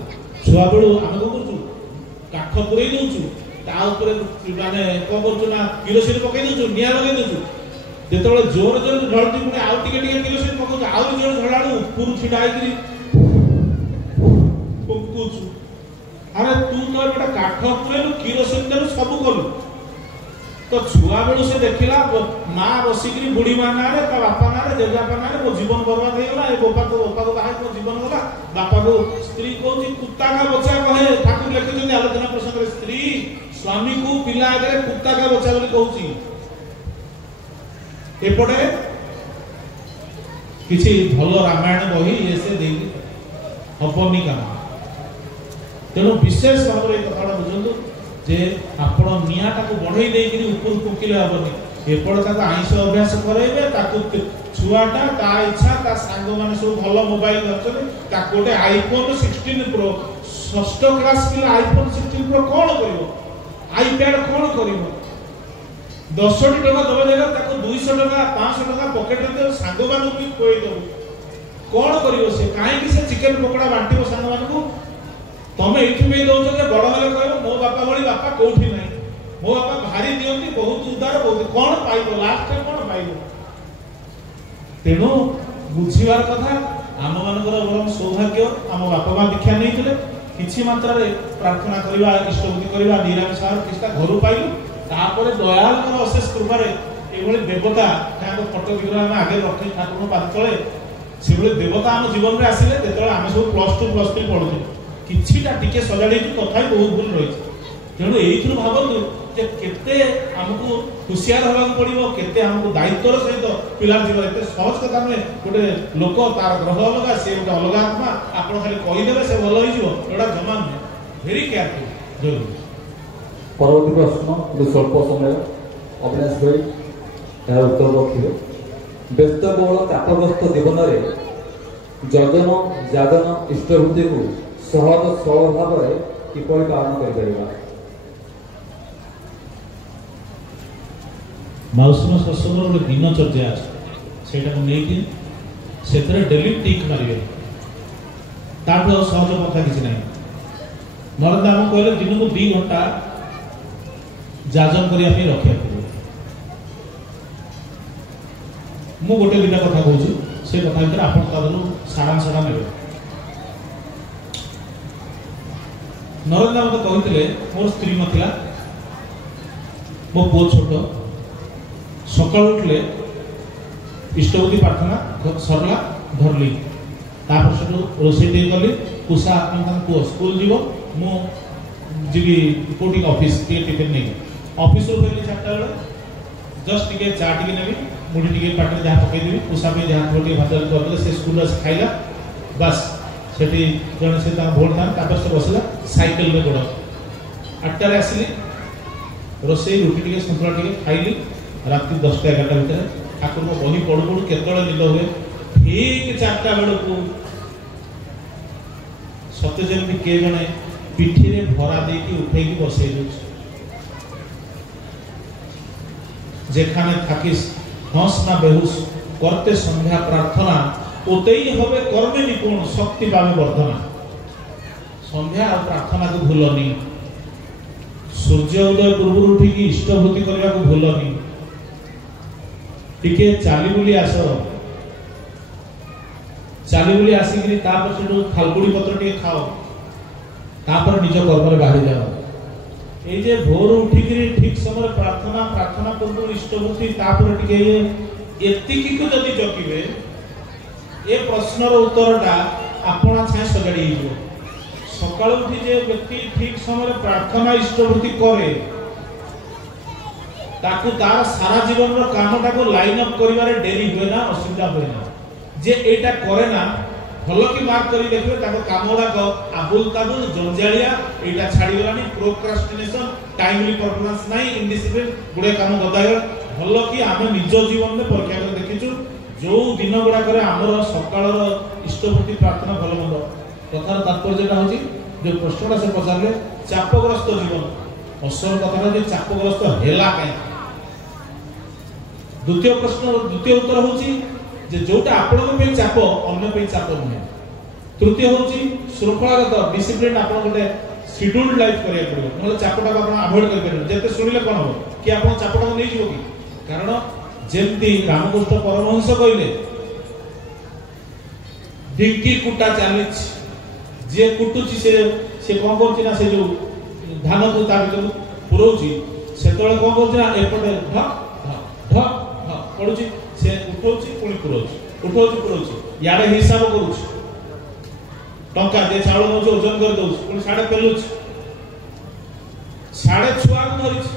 छुआ बेलू आमे को करछु काठ पुरई दउछु ता ऊपर माने को करछु ना किरोसिन पकई दउछु निया लगई दउछु जेतबेले जोर जोर ढळती पुणे आउ टिके टिके किरोसिन पकउ आउ जोर ढळाळू ऊपर छिडाई करी पकउछु अरे तू तो बेटा काठ पुरेलु किरोसिन देलु सब कलु तो छुआ बेलू से देखिला मां बसिकरी बुढ़ी मां नारे ता बापा नारे जेजापा नारे मो जीवन बर्बाद हो गला ए बापा को बाहर मो जीवन गला बापा को स्त्री कहूची कुत्ता का बच्चा कहे ठाकुर लिखिछन आलोचना प्रसंग रे स्त्री स्वामी को पिला आगे कुत्ता का बच्चा बोली कहूची एपटे किछि भलो रामायण बही ये से देई हपनी का तेणु विशेष भाव में कथा बुझंतु जे आपण नियाटा को बढ़ई देई कि ऊपर कोकिले हबनी एपड़ ताको आइंस अभ्यास करैबे ताको छुआटा ता इच्छा ता संग माने सब भलो मोबाइल धरछने ता कोटे आईफोन 16 प्रो षष्ठ क्लास पिला आईफोन 16 प्रो कोन करिवो आईपैड कोन करिवो 10 टका दबा जागा ताको 200 टका 500 टका पॉकेट रे संग मानु भी कोइ दो कोन करिवो से काहे कि से चिकन पकोड़ा बांटिवो संग मानु तमे एठी में दउछ जे बड़ वाले कहबो मो बापा बड़ी बापा कोठी नाही मो बापा भारी दियंती बहुत उदार बहुत कोन पाइबो लास्ट में कोन पाइबो। तेनो बुझिवार कथा आम मानकर बरम सौभाग्य आम बापा मां दीक्षा नैथिले किछि मात्रा रे प्रार्थना करिवा इष्टबुद्धि करिवा निरामिष आहार किछटा घरु पाइलु तापर दयाल अशेष कृपा रे एभली देवता ताको फोटो विग्रह हम आगे रखि ठाकुर पाद तळे सेभली देवता हम जीवन रे आसिले जेतले हम सब +2 +3 पढुथे किछिटा टिके सजाडी कथा बहुत भूल रही तेणु एइथु भाबंतु जे केते हमको हुशियार होगा पड़ो केते हमको दायित्वर सहित पिला जीव एत सहज कथा नुहे गोटे लोक तार ग्रह अलग से गोटे अलग आत्मा आप खाली कहीदेवे से भल होगा जमा नुहे भेरी केयरफुल जरूर। परवर्ती प्रश्न स्वल्प समय अविनाश भाई यार उत्तर रखिए व्यस्तबहुल चापग्रस्त जीवन में यजन जागन इष्टभूति को सहज सरल भाव में किपरि पालन कर माउसम सत्संग गोटे दिनचर्या से डेली टिक मारे ताठू सहज कथा किसी ना नरेंद्र आम कहले दिन को 2 घंटा जाजन करने रखा पड़े मु गोटे दुटा कथा कहूँ से कथा भर आप सारांशटा ने नरेंद्र मत कहते मोर स्त्री नथिला मो पु छोट सकाल उठले इष्टवती प्रार्थना सरला धरली रोषे कली कुसा पुओ स्कूल जीव मु जी कौटी ऑफिस टिफिन नहीं ऑफिस फेरली 4टा बेले जस्ट टे चा टे नेबी मुड़ी टे पाटे जहाँ पकईदेवी कुसा जहाँ टे भात करदे से स्कूल खाइला बस से जड़े से भोट था से बसला साइकेल में गोड़ 8टार आसली रोसे रुटी टे सतुला टे खाइली राति 10टा 11टा भितर ठाकुर को बही पढ़ु पढ़ु केतल निद हुए ठीक 4टा बेलू सत्य जमी किए जड़े पिठी रे भरा देकी उठे बसई जेखाने थाकिस हंस ना बेहुस करते संध्या प्रार्थना ओतेई हवे कर्मे निपुण शक्ति पावे वर्धना संध्या और प्रार्थना को भूलनी सूर्य उदय पूर्व उठी इष्टभूति करने को भूलनी टिके चाली बुली आस चाली बुली आसिक थालकुड़ी पत्र टे खाओ तापर निज कर्म बाहरी जाओ ये जे भोर उठिक ठीक समय प्रार्थना प्रार्थना पूर्व इष्टभूति तापर टिके एतिकी को जदि जगिबे ए प्रश्नर उत्तरटा आपना छाए सजाड़ी हो सकाळ उठी जे व्यक्ति ठीक समय प्रार्थना इष्टभूति करे ताकू तार सारा जीवन रो कामटा को लाइन अप करिवारे डेरी होय ना असुविधा होय ना जे एटा करे ना भलो की मार्क करी देखबे ताको कामोडा को आबुल ताबुल जंजालिया एटा छाडी गलानी प्रोक्रास्टिनेशन टाइमली परफॉर्मेंस नाही इनडिसिप्लिन गुडे काम गदाय भलो की आमे निज जीवन में परीक्षा कर देखिछु जो दिन गुडा करे हमर सकाळर इष्टभूति प्रार्थना भलो मंद कथार तात्पर्यटा होची जो प्रश्नटा से पचारले चापग्रस्त जीवन असल कथा जे चापग्रस्त हेला काई द्वितीय प्रश्न द्वितीय उत्तर होची जे जोटा आपण पे चाप अन्य पे चाप नहीं तृतीय होची श्रृंखलागत डिसिप्लिन आपण गोटे शेड्यूल्ड लाइफ करिया पड़ो न चापटा आपण अवॉइड कर परबे जेते सुनिले कोन हो कि आपण चापटा नहीं जीवो कि कारण जेमती रामकृष्ण परमहंस कहले ढिक्की कुटा चालिच जे कुटुची से कोन करछि ना से जो धान को ता भीतर पुरोची सेतळे कोन करछि ना एपटे ध ध ध पडुची से उठौची पुणी पुरोची उठौची पुरोची यारे हिसाब करूची टंका जे चाउल नोच ओजन कर दउची पुणी साडे पेलुची साडे छुआ को धरिची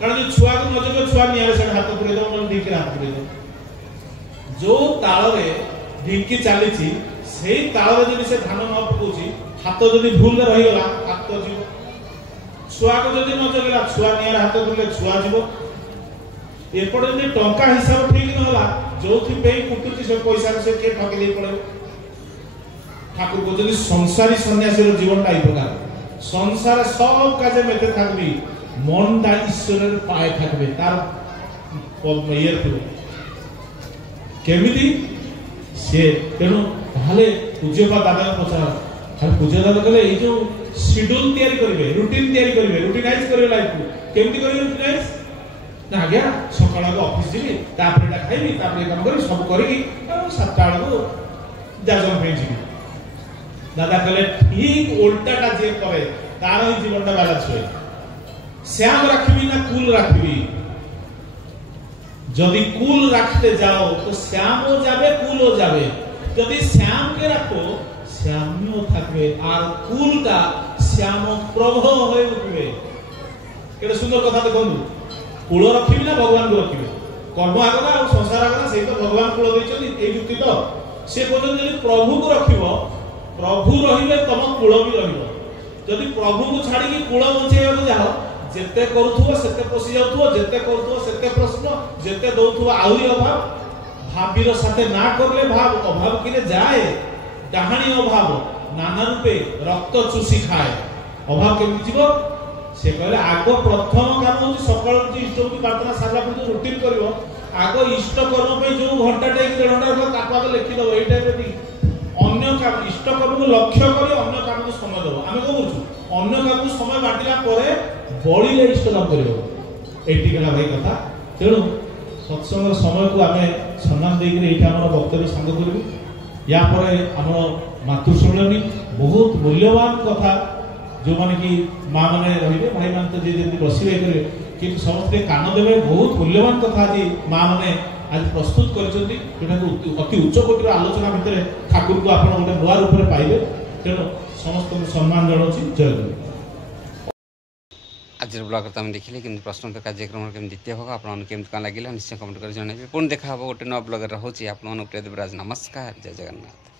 कारण जे छुआ को नजर छुआ नियारे साडे हाथ पुरे दो मन ढिकी हाथ पुरे दो जो ताळ रे ढिकी चालीची सेही ताळ रे जदि से धान न पकोची हाथ जदि भूल रे रही गला हाथ जीव छुआ को जदि न जगला छुआ नियारे हाथ पुरे छुआ जीव एपटे जे टंका हिसाब ठीक न होला जोथि पे कुटुची से पैसा से के ठके दे पड़े ठाकुर को जदि संसारी सन्यासी रो जीवन टाइप प्रकार संसार सब काजे मेते थाकबी मनटा ईश्वरेर पाए थाकबे तार पद्मयर पुरो केमिति से तेनु ताले पूज्यपा दादा पचार खाली पूज्य दादा कहले ए जो शेड्यूल तयारी करिवे रूटीन तयारी करिवे रूटीनाइज करिवे लाइफ को केमिति करिवे रूटीनाइज ना गया सकाळ को ऑफिस जीवी तापरे ता खाइबी तापरे काम करी सब करी 7टा को जाजन पे जीवी दादा कहले ठीक उल्टाटा जे करे तार ही जीवनटा बैलेंस होय श्याम रखबी ना कूल रखबी जदि कूल रखते जाओ तो श्याम हो जाबे कूल हो जाबे जदि श्याम के रखो श्यामियो थाकबे और कूलटा श्याम प्रभो होय उठबे केटे सुंदर कथा देखो कूल रखिबी ना भगवान को रखिबी कर्म आगला और संसार आगला सही तो भगवान कूल दैछथि ए युक्ति तो से कहते यदि प्रभु को रखिबो प्रभु रहिबे तम कूल भी रहिबो जदि प्रभु को छाड़ी की कूल बंचेबा को जाओ जेते करूथुबो सेते पोसी जाउथुबो जेते करूथुबो सेते प्रश्न जेते दउथुबो आउरी अभाव भाबीर साथे ना करले भाव अभाव किने जाए डाहाणी अभाव नाना रूपे रक्त चूसी खाए अभाव केमि जीवो से कहले आग प्रथम काम हो सकाळ इष्ट की प्रार्थना सारा पर रूटीन करिवो आग इष्ट कर्म पे जो घंटा टे 1.5 घंटा कापा लिखि दो एई टाइप रे अन्य काम इष्ट कर्म को लक्ष्य करी अन्य काम को समय दो आमे को बुझू अन्य काम को समय बाटिला परे बळीले इष्ट काम करिवो एटी गला भाई कथा तेणु सत्संग समय को आमे सम्मान देई के एटा हमर वक्तव्य संग करिवो या परे हमर मातृशुलनी बहुत मूल्यवान कथा जो माने कि माँ माने रहिबे भाई मान तो जे जे बसिबे करे कि समस्त कान देबे बहुत मूल्यवान कथा जी माँ माने आज प्रस्तुत करछथि जेटा अति उच्च कोटिर आलोचना भितर ठाकुर को आपण गोटे नुआ रूप रे पाइबे तेनो समस्त को सम्मान जणोछि जय गुरु आज ब्लॉग तो हम देखिले कि प्रश्न कार्यक्रम केम द्वितीय भाग आपन केम का लागिला निश्चय कमेंट कर जणाइबे पुन देखा हो गोटे नवा ब्लॉगर रहउछि आपन प्रिय देवराज नमस्कार जय जगन्नाथ।